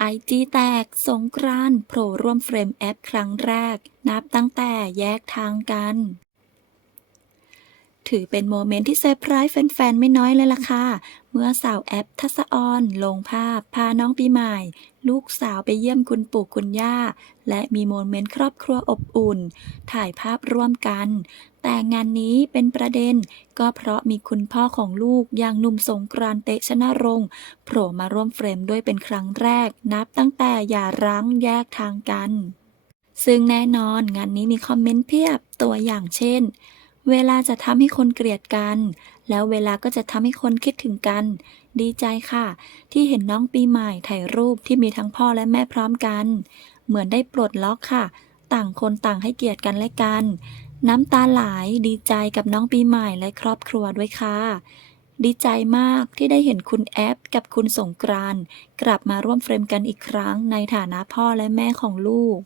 ไอจีแตก สงกรานต์โผล่ร่วมเฟรมแอปครั้งแรก นับตั้งแต่แยกทางกัน ถือเป็นโมเมนต์ที่เซอร์ไพรส์แฟนๆ ไม่น้อยเลยล่ะค่ะ เมื่อสาวแอปทัศออนลงภาพ พาน้องปีใหม่ ลูกสาวไปเยี่ยมคุณปู่คุณย่า และมีโมเมนต์ครอบครัวอบอุ่น ถ่ายภาพร่วมกัน แต่งานนี้เป็นประเด็น ก็เพราะมีคุณพ่อของลูกอย่างหนุ่มสงกรานต์เตชนรงค์โผล่มาร่วมเฟรมด้วยเป็นครั้งแรก นับตั้งแต่อย่าร้างแยกทางกัน ซึ่งแน่นอนงานนี้มีคอมเมนต์เพียบตัวอย่างเช่น เวลาจะทำให้คนเกลียดกัน แล้วเวลาก็จะทำให้คนคิดถึงกัน ดีใจค่ะ ที่เห็นน้องปีใหม่ถ่ายรูปที่มีทั้งพ่อและแม่พร้อมกัน เหมือนได้ปลดล็อกค่ะ ต่างคนต่างให้เกียรติกันและกัน น้ำตาไหลดีใจกับน้องปีใหม่และครอบครัวด้วยค่ะดีใจมากที่ได้เห็นคุณแอปกับคุณสงกรานต์กลับมาร่วมเฟรมกันอีกครั้งในฐานะพ่อและแม่ของลูก